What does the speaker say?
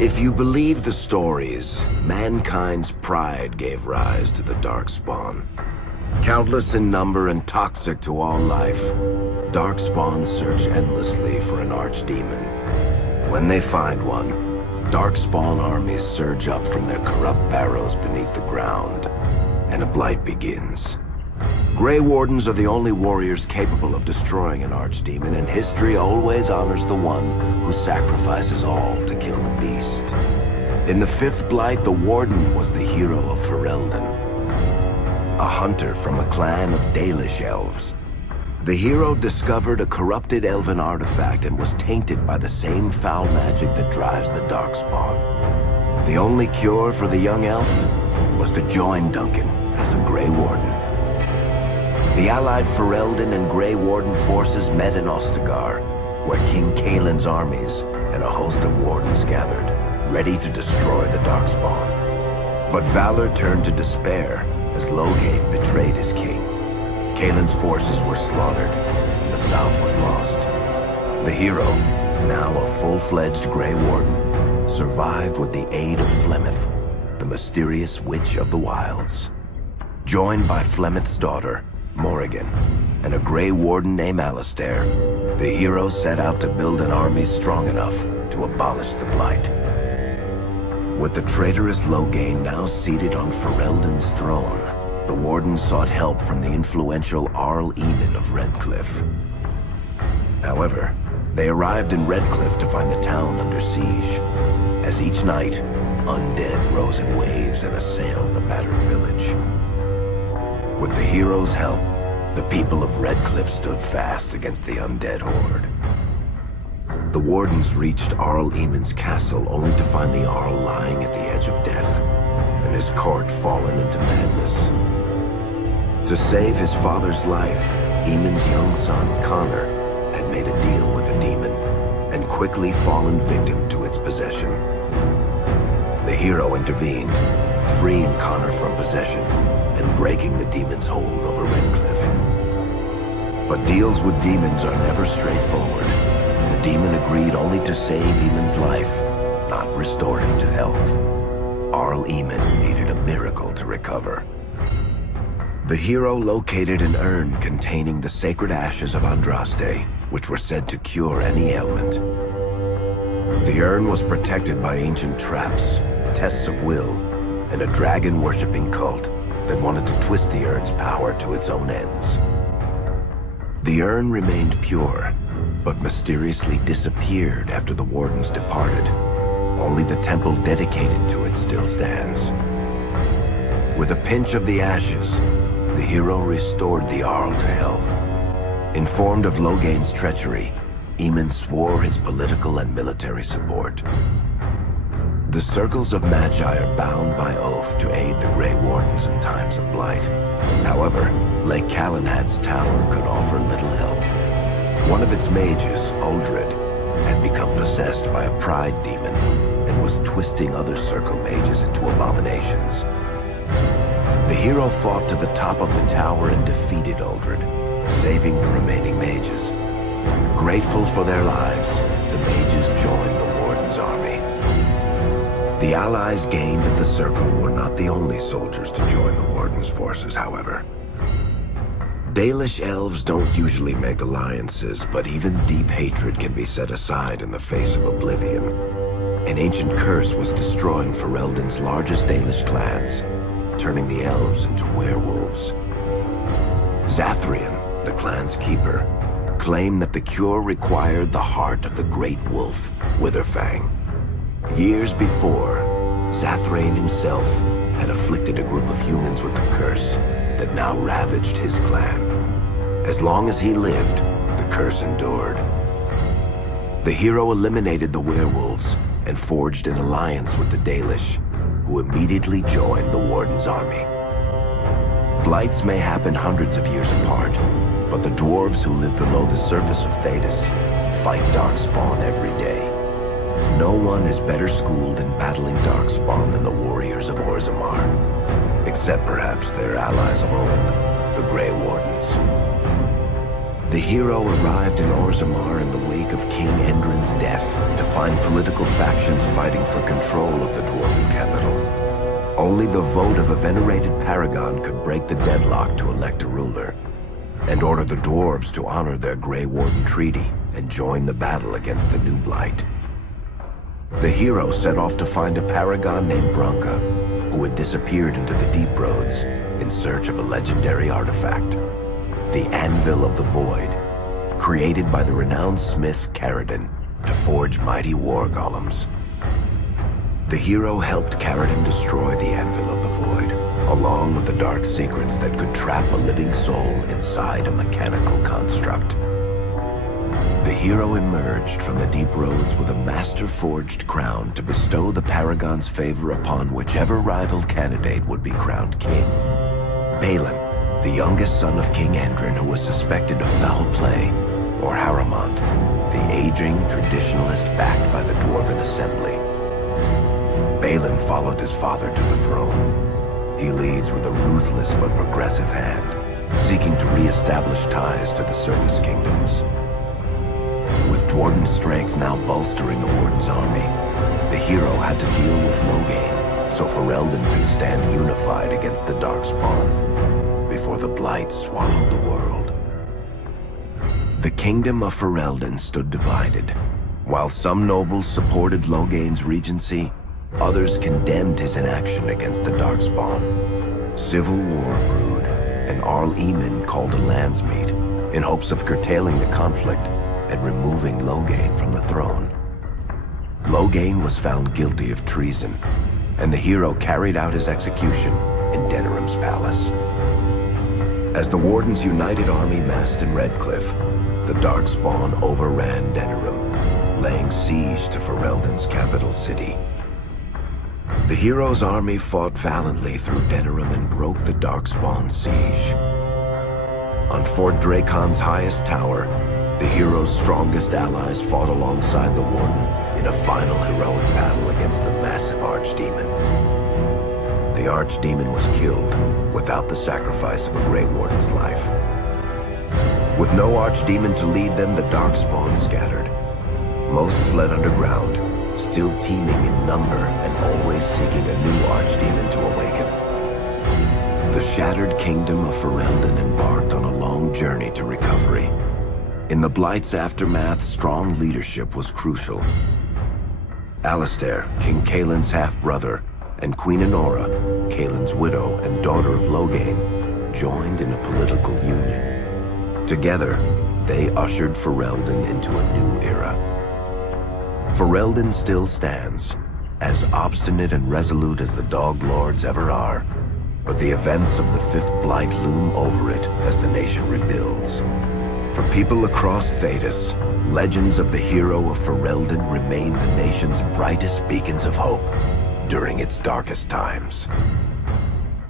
If you believe the stories, mankind's pride gave rise to the Darkspawn. Countless in number and toxic to all life, Darkspawn search endlessly for an archdemon. When they find one, Darkspawn armies surge up from their corrupt barrows beneath the ground, and a blight begins. Grey Wardens are the only warriors capable of destroying an archdemon, and history always honors the one who sacrifices all to kill the beast. In the fifth blight, the Warden was the hero of Ferelden, a hunter from a clan of Dalish elves. The hero discovered a corrupted elven artifact and was tainted by the same foul magic that drives the Darkspawn. The only cure for the young elf was to join Duncan as a Grey Warden. The allied Ferelden and Grey Warden forces met in Ostagar, where King Kaelin's armies and a host of wardens gathered, ready to destroy the Darkspawn. But valor turned to despair as Loghain betrayed his king. Kaelin's forces were slaughtered, and the south was lost. The hero, now a full-fledged Grey Warden, survived with the aid of Flemeth, the mysterious witch of the wilds. Joined by Flemeth's daughter, Morrigan, and a Grey Warden named Alistair, the hero set out to build an army strong enough to abolish the Blight. With the traitorous Loghain now seated on Ferelden's throne, the Warden sought help from the influential Arl Eamon of Redcliffe. However, they arrived in Redcliffe to find the town under siege. As each night, undead rose in waves and assailed the battered village. With the hero's help, the people of Redcliffe stood fast against the undead horde. The Wardens reached Arl Eamon's castle only to find the Arl lying at the edge of death, and his court fallen into madness. To save his father's life, Eamon's young son, Connor, had made a deal with a demon, and quickly fallen victim to its possession. The hero intervened, freeing Connor from possession, and breaking the demon's hold over Redcliffe. But deals with demons are never straightforward. The demon agreed only to save Eamon's life, not restore him to health. Arl Eamon needed a miracle to recover. The hero located an urn containing the sacred ashes of Andraste, which were said to cure any ailment. The urn was protected by ancient traps, tests of will, and a dragon-worshipping cult that wanted to twist the urn's power to its own ends. The urn remained pure, but mysteriously disappeared after the Wardens departed. Only the temple dedicated to it still stands. With a pinch of the ashes, the hero restored the Arl to health. Informed of Loghain's treachery, Eamon swore his political and military support. The circles of Magi are bound by oath to aid the Grey Wardens in times of blight. However, Lake Calenhad's tower could offer little help. One of its mages, Uldred, had become possessed by a pride demon and was twisting other circle mages into abominations. The hero fought to the top of the tower and defeated Uldred, saving the remaining mages. Grateful for their lives, the mages joined the Warden's army. The allies gained at the Circle were not the only soldiers to join the Warden's forces, however. Dalish elves don't usually make alliances, but even deep hatred can be set aside in the face of oblivion. An ancient curse was destroying Ferelden's largest Dalish clans, turning the elves into werewolves. Zathrian, the clan's keeper, claimed that the cure required the heart of the great wolf, Witherfang. Years before, Zathrian himself had afflicted a group of humans with the curse that now ravaged his clan. As long as he lived, the curse endured. The hero eliminated the werewolves and forged an alliance with the Dalish, who immediately joined the Warden's army. Blights may happen hundreds of years apart, but the dwarves who live below the surface of Thedas fight Darkspawn every day. No one is better schooled in battling Darkspawn than the warriors of Orzammar, except perhaps their allies of old, the Grey Wardens. The hero arrived in Orzammar in the wake of King Endrin's death to find political factions fighting for control of the dwarven capital. Only the vote of a venerated paragon could break the deadlock to elect a ruler, and order the dwarves to honor their Grey Warden treaty and join the battle against the new blight. The hero set off to find a paragon named Branka, who had disappeared into the Deep Roads in search of a legendary artifact, the Anvil of the Void, created by the renowned smith Caradon to forge mighty war golems. The hero helped Caradon destroy the Anvil of the Void, along with the dark secrets that could trap a living soul inside a mechanical construct. The hero emerged from the Deep Roads with a master-forged crown to bestow the Paragon's favor upon whichever rival candidate would be crowned king. Balin, the youngest son of King Endrin who was suspected of foul play, or Haramont, the aging traditionalist backed by the Dwarven Assembly. Balin followed his father to the throne. He leads with a ruthless but progressive hand, seeking to re-establish ties to the Surface Kingdoms. With Dwarden's strength now bolstering the Warden's army, the hero had to deal with Loghain, so Ferelden could stand unified against the Darkspawn, before the Blight swallowed the world. The kingdom of Ferelden stood divided. While some nobles supported Loghain's regency, others condemned his inaction against the Darkspawn. Civil war brewed, and Arl Eamon called a landsmeet in hopes of curtailing the conflict and removing Loghain from the throne. Loghain was found guilty of treason, and the hero carried out his execution in Denerim's palace. As the Warden's united army massed in Redcliffe, the Darkspawn overran Denerim, laying siege to Ferelden's capital city. The hero's army fought valiantly through Denerim and broke the Darkspawn's siege. On Fort Dracon's highest tower, the hero's strongest allies fought alongside the Warden in a final heroic battle against the massive Archdemon. The Archdemon was killed without the sacrifice of a Grey Warden's life. With no Archdemon to lead them, the Darkspawn scattered. Most fled underground, still teeming in number and always seeking a new Archdemon to awaken. The shattered kingdom of Ferelden embarked on a long journey to recovery. In the Blight's aftermath, strong leadership was crucial. Alistair, King Caelin's half-brother, and Queen Enora, Caelin's widow and daughter of Loghain, joined in a political union. Together, they ushered Ferelden into a new era. Ferelden still stands, as obstinate and resolute as the Dog Lords ever are, but the events of the Fifth Blight loom over it as the nation rebuilds. For people across Thedas, legends of the hero of Ferelden remain the nation's brightest beacons of hope during its darkest times.